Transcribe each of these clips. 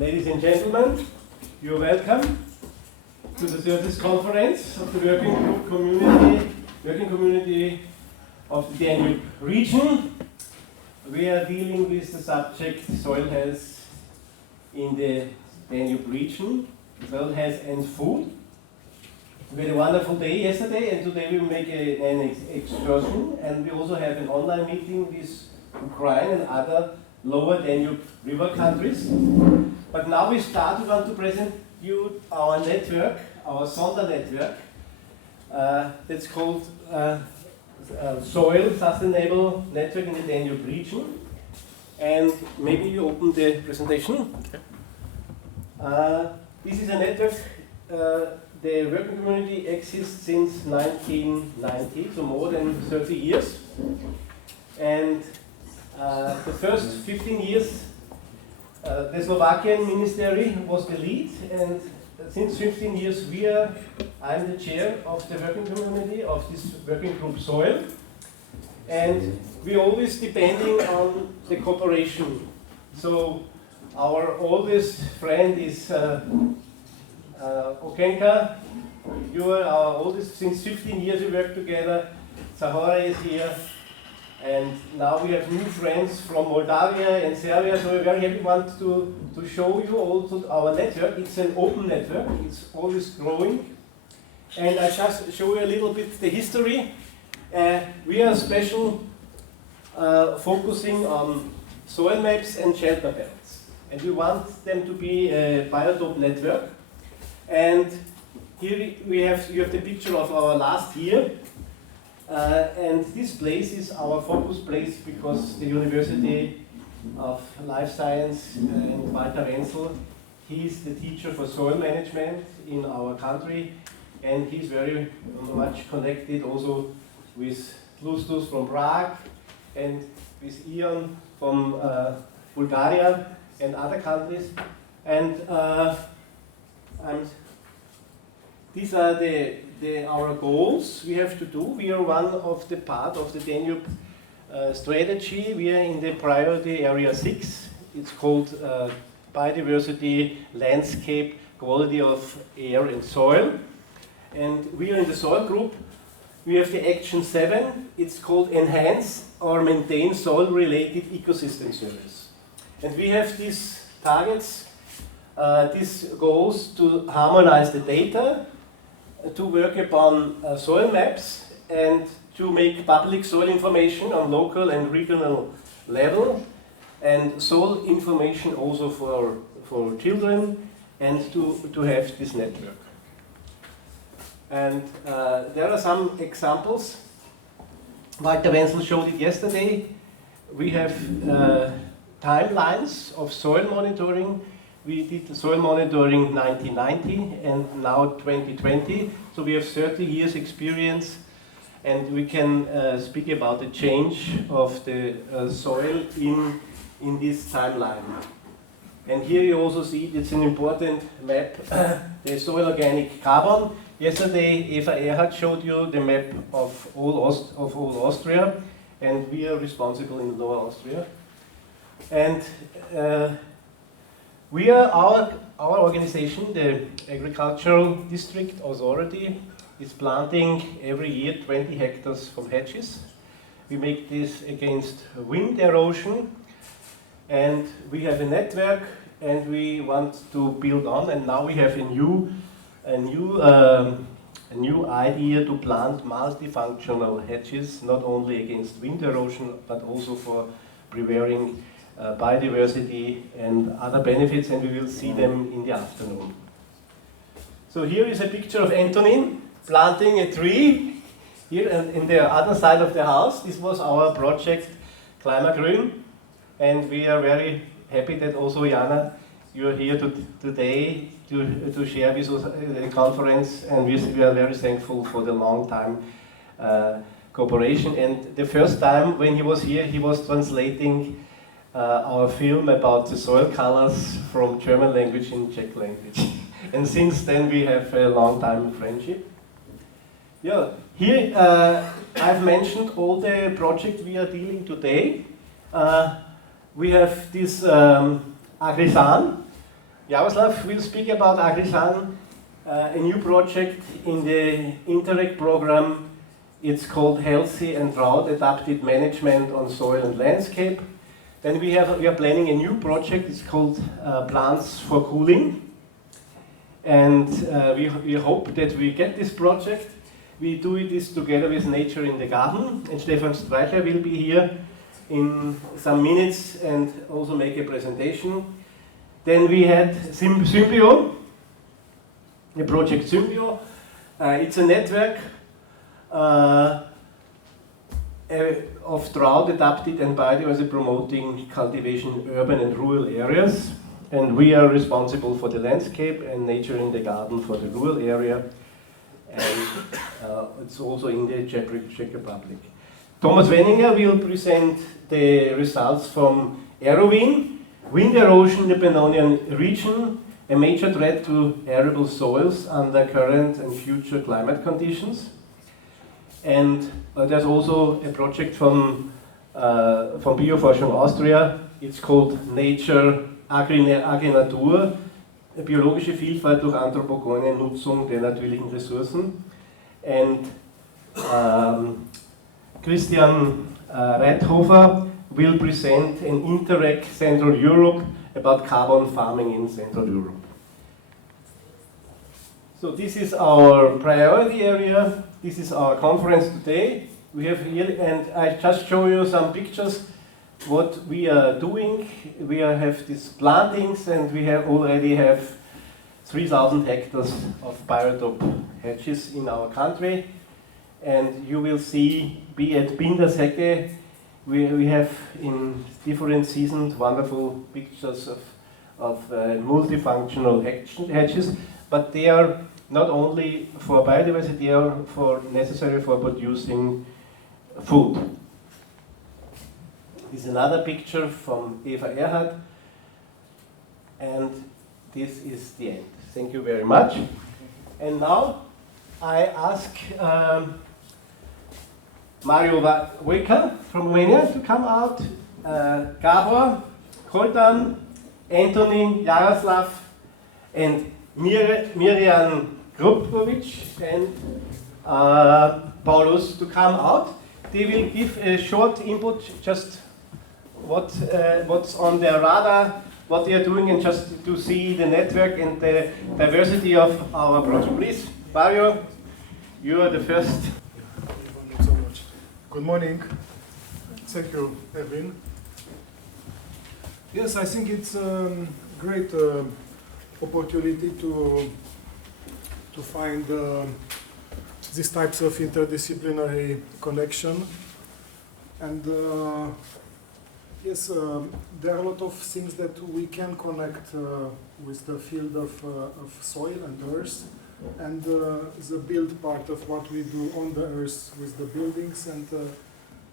Ladies and gentlemen, you're welcome to the service conference of the working community of the Danube region. We are dealing with the subject soil health in the Danube region, soil health and food. We had a wonderful day yesterday, and today we will make an excursion, and we also have an online meeting with Ukraine and other lower Danube river countries. But now we want to present you our network, our SONDAR network, that's called Soil Sustainable Network in the Danube region. And maybe you open the presentation. Okay. This is a network. The working community exists since 1990, so more than 30 years. And the first 15 years, the Slovakian ministry was the lead, and since 15 years I'm the chair of the working community of this working group Soil, and we're always depending on the cooperation. So our oldest friend is Okenka. You are our oldest. Since 15 years we work together. Zahora is here. And now we have new friends from Moldavia and Serbia, so we're very happy to show you also our network. It's an open network, it's always growing. And I just show you a little bit the history. We are special focusing on soil maps and shelter belts. And we want them to be a biotope network. And here you have the picture of our last year. And this place is our focus place because the University of Life Science and Walter Wenzel, he's the teacher for soil management in our country, and he's very much connected also with Lustus from Prague and with Ion from Bulgaria and other countries. And these are our goals we have to do. We are one of the part of the Danube strategy. We are in the priority area 6. It's called biodiversity, landscape, quality of air and soil. And we are in the soil group. We have the action 7. It's called enhance or maintain soil-related ecosystem service. And we have these targets, these goals to harmonize the data, to work upon soil maps, and to make public soil information on local and regional level, and soil information also for children, and to have this network. And there are some examples. Walter Wenzel showed it yesterday. We have timelines of soil monitoring. We did the soil monitoring 1990 and now 2020, so we have 30 years experience, and we can speak about the change of the soil in this timeline. And here you also see it's an important map, the soil organic carbon. Yesterday Eva Erhard showed you the map of all Austria, and we are responsible in Lower Austria. And our organization, the Agricultural District Authority, is planting every year 20 hectares from hedges. We make this against wind erosion, and we have a network, and we want to build on. And now we have a new idea to plant multifunctional hedges, not only against wind erosion, but also for preparing biodiversity and other benefits, and we will see them in the afternoon. So here is a picture of Antonin planting a tree here in the other side of the house. This was our project Klimagrün, and we are very happy that also Jana, you are here today to share with us the conference, and we are very thankful for the long time cooperation. And the first time when he was here, he was translating our film about the soil colors from German language in Czech language. And since then we have a long time friendship. Yeah, here I've mentioned all the projects we are dealing today. We have this Agrisan, Jaroslav will speak about AgriSan, a new project in the Interreg program. It's called Healthy and Drought Adapted Management on Soil and Landscape. Then we are planning a new project. It's called Plants for Cooling. And we hope that we get this project. We do this together with Nature in the Garden. And Stefan Streicher will be here in some minutes and also make a presentation. Then we had Symbio, the project Symbio. It's a network of drought adapted and biodiversity promoting cultivation in urban and rural areas. And we are responsible for the landscape and Nature in the Garden for the rural area. And it's also in the Czech Republic. Thomas Wenninger will present the results from AeroWin, wind erosion in the Pannonian region, a major threat to arable soils under current and future climate conditions. And there's also a project from Bioforschung Austria. It's called Nature Agri-Natur, biologische Vielfalt durch anthropogene Nutzung der natürlichen Ressourcen. And Christian Reithofer will present an Interreg Central Europe about carbon farming in Central Europe. So this is our priority area. This is our conference today. We have here, and I just show you some pictures what we are doing. We have these plantings, and we already have 3,000 hectares of biotope hedges in our country. And you will see, be at Bindershecke, we have in different seasons wonderful pictures of multifunctional hedges, but they are not only for biodiversity, they are necessary for producing food. This is another picture from Eva Erhard, and this is the end. Thank you very much. And now I ask Mario Vojka from Romania to come out, Gabor, Koltan, Anthony, Jaroslav, and Mirjam Grupovic and Paulus to come out. They will give a short input, just what's on their radar, what they are doing, and just to see the network and the diversity of our project. Please, Mario, you are the first. Thank you so much. Good morning. Thank you, Erwin. Yes, I think it's a great opportunity to find these types of interdisciplinary connection. And yes, there are a lot of things that we can connect with the field of soil and earth, and the build part of what we do on the earth with the buildings, and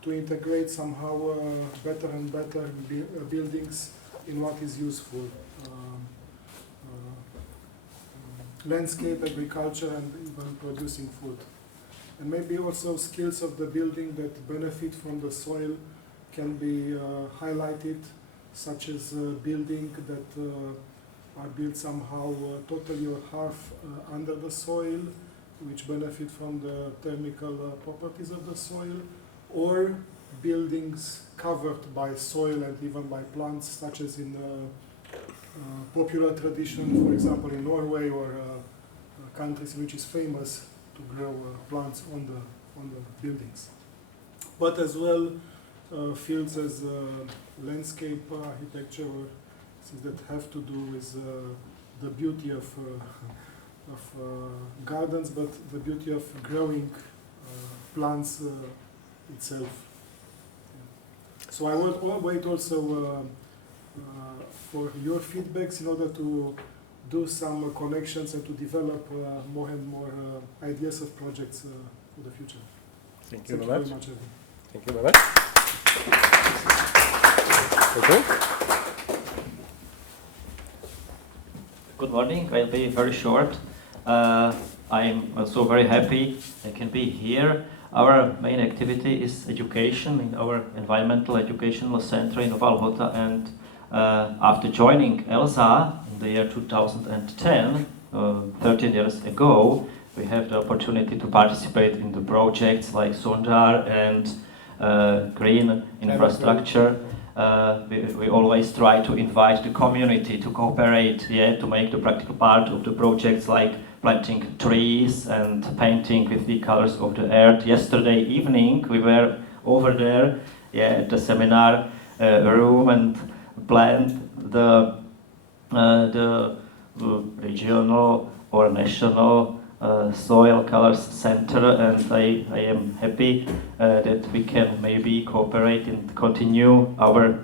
to integrate somehow better and better buildings in what is useful. Landscape, agriculture, and even producing food. And maybe also skills of the building that benefit from the soil can be highlighted, such as building that are built somehow totally or half under the soil, which benefit from the thermal properties of the soil, or buildings covered by soil and even by plants, such as in popular tradition, for example, in Norway or countries which is famous to grow plants on the buildings. But as well, fields as landscape architecture, or things that have to do with the beauty of gardens, but the beauty of growing plants itself. Yeah. So I will wait also for your feedbacks in order to do some connections and to develop more and more ideas of projects for the future. Thank you very much. Thank you very much. Okay. Good morning. I'll be very short. I am also very happy I can be here. Our main activity is education in our environmental educational center in Valhota, and after joining ELSA in the year 2010, 13 years ago, we have the opportunity to participate in the projects like SONDAR and green infrastructure. We always try to invite the community to cooperate, to make the practical part of the projects like planting trees and painting with the colors of the earth. Yesterday evening we were over there at the seminar room and planned the regional or national soil colors center, and I am happy that we can maybe cooperate and continue our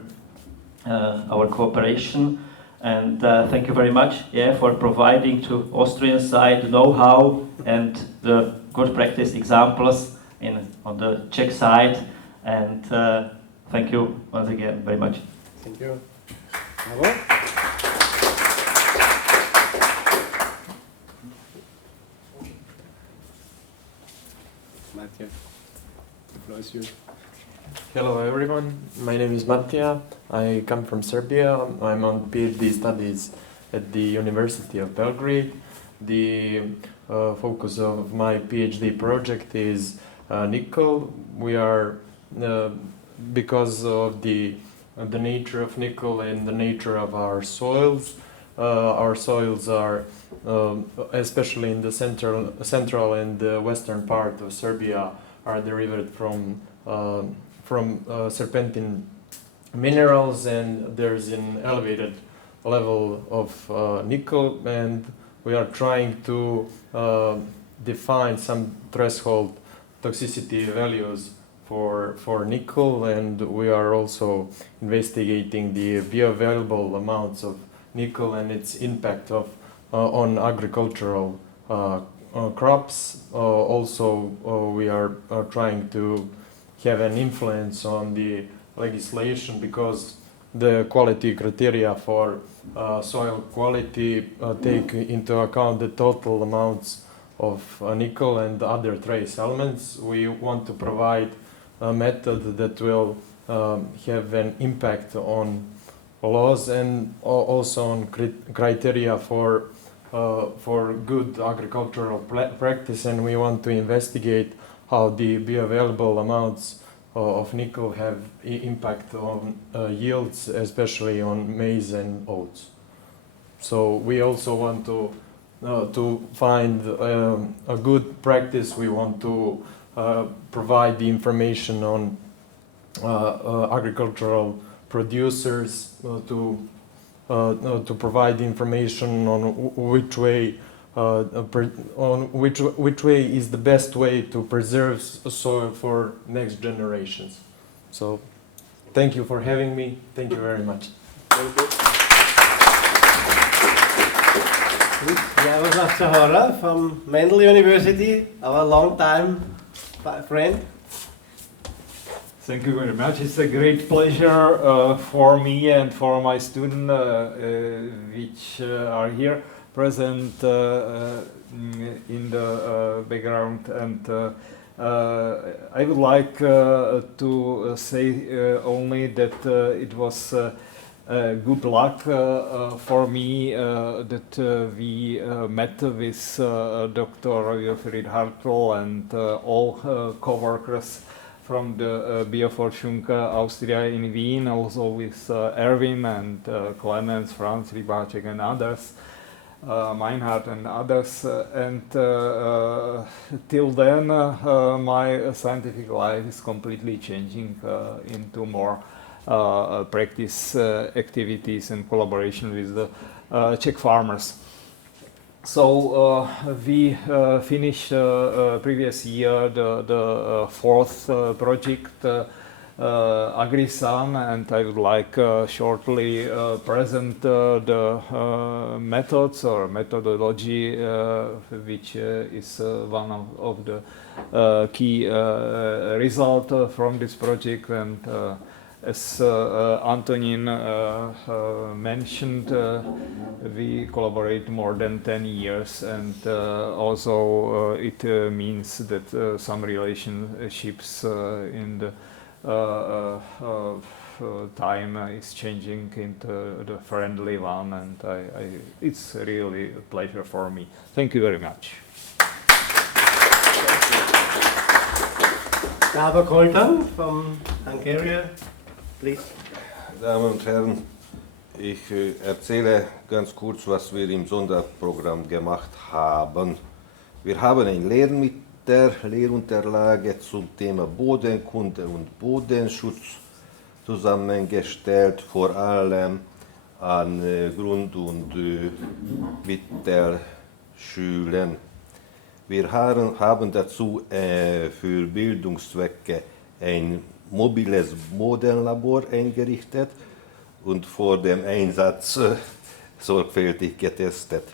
cooperation. And thank you very much for providing to Austrian side the know-how and the good practice examples on the Czech side. And thank you once again very much. Thank you. Bravo. Mattia, the floor is yours. Hello everyone, my name is Mattia. I come from Serbia. I'm on PhD studies at the University of Belgrade. The focus of my PhD project is nickel. We are, because of the nature of nickel and the nature of our soils are, especially in the central and the western part of Serbia, are derived from serpentine minerals, and there's an elevated level of nickel, and we are trying to define some threshold toxicity values for nickel, and we are also investigating the bioavailable amounts of nickel and its impact on agricultural crops. Also, we are trying to have an influence on the legislation, because the quality criteria for soil quality take into account the total amounts of nickel and other trace elements. We want to provide a method that will have an impact on laws and also on criteria for good agricultural practice, and we want to investigate how the bioavailable amounts of nickel have impact on yields, especially on maize and oats. So we also want to find a good practice. We want to provide the information on agricultural producers, to provide information on which way which way is the best way to preserve soil for next generations. So thank you for having me. Thank you very much. Yeah, I was Zahora from Mendel University, our long-time friend. Thank you very much. It's a great pleasure for me and for my students which are here present in the background, and I would like to say only that it was good luck for me that we met with Dr. Wilfried Hartl and all co-workers from the Bioforschung Austria in Wien, also with Erwin and Clemens, Franz Rybacek and others, Meinhard and others, and till then my scientific life is completely changing into more practice activities and collaboration with the Czech farmers. So we finished previous year the fourth project, AgriSun, and I would like shortly present the methods or methodology which is one of the key result from this project. And as Antonin mentioned, we collaborate more than 10 years, and also it means that some relationships in the time is changing into the friendly one, and it's really a pleasure for me. Thank you very much. Gabor Koltan from Hungary, please. Damen und Herren, ich erzähle ganz kurz, was wir im Sonderprogramm gemacht haben. Wir haben ein Lehrunterlage zum Thema Bodenkunde und Bodenschutz zusammengestellt, vor allem an Grund- und Mittelschulen. Wir haben dazu für Bildungszwecke ein mobiles Bodenlabor eingerichtet und vor dem Einsatz sorgfältig getestet.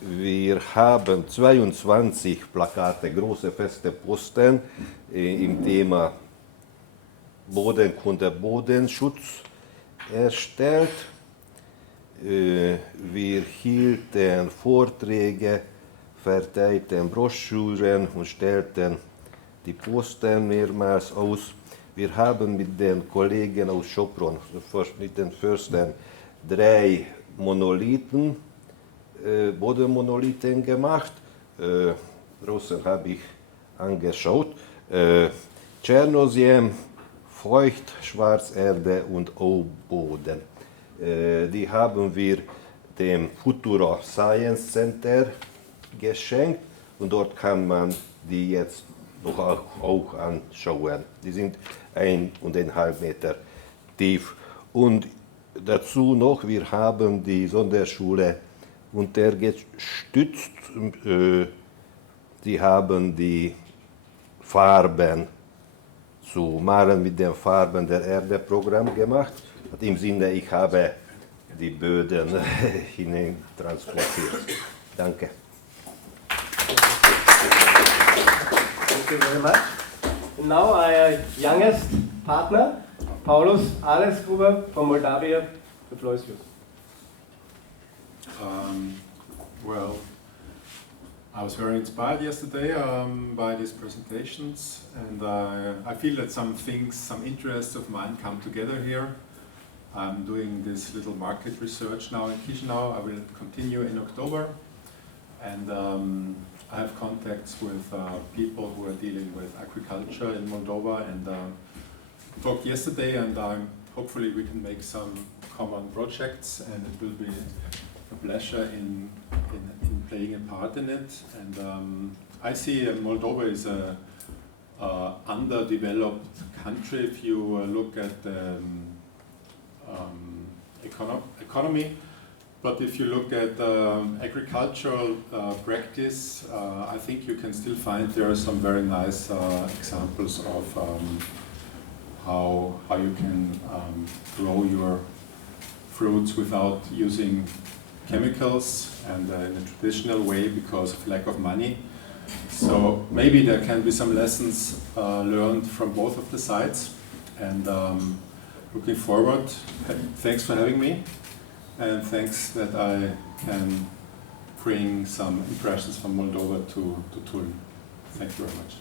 Wir haben 22 Plakate, große feste Posten im Thema Bodenkunde, Bodenschutz erstellt. Wir hielten Vorträge, verteilten Broschüren und stellten die Posten mehrmals aus. Wir haben mit den Kollegen aus Sopron, mit den Förstern, 3 Monolithen, Bodenmonolithen gemacht. Großen habe ich angeschaut. Tschernosiem, Feucht, Schwarzerde und O-Boden. Die haben wir dem Futuro Science Center geschenkt und dort kann man die jetzt noch auch anschauen. Die sind 1,5 Meter tief. Und dazu noch, wir haben die Sonderschule unterstützt. Sie haben die Farben zu malen mit den Farben der Erde Programm gemacht. Im Sinne, ich habe die Böden hinein transportiert. Danke. Thank you very much. And now our youngest partner, Paulus Alesgruber from Moldavia. The floor is yours. Well, I was very inspired yesterday by these presentations, and I feel that some things, some interests of mine come together here. I'm doing this little market research now in Chisinau. I will continue in October, and I have contacts with people who are dealing with agriculture in Moldova, and talked yesterday, and hopefully we can make some common projects, and it will be a pleasure in playing a part in it. And I see Moldova is a underdeveloped country if you look at the economy. But if you look at agricultural practice, I think you can still find there are some very nice examples of how you can grow your fruits without using chemicals and in a traditional way because of lack of money. So maybe there can be some lessons learned from both of the sides, and looking forward. Thanks for having me, and thanks that I can bring some impressions from Moldova to Tulln. Thank you very much.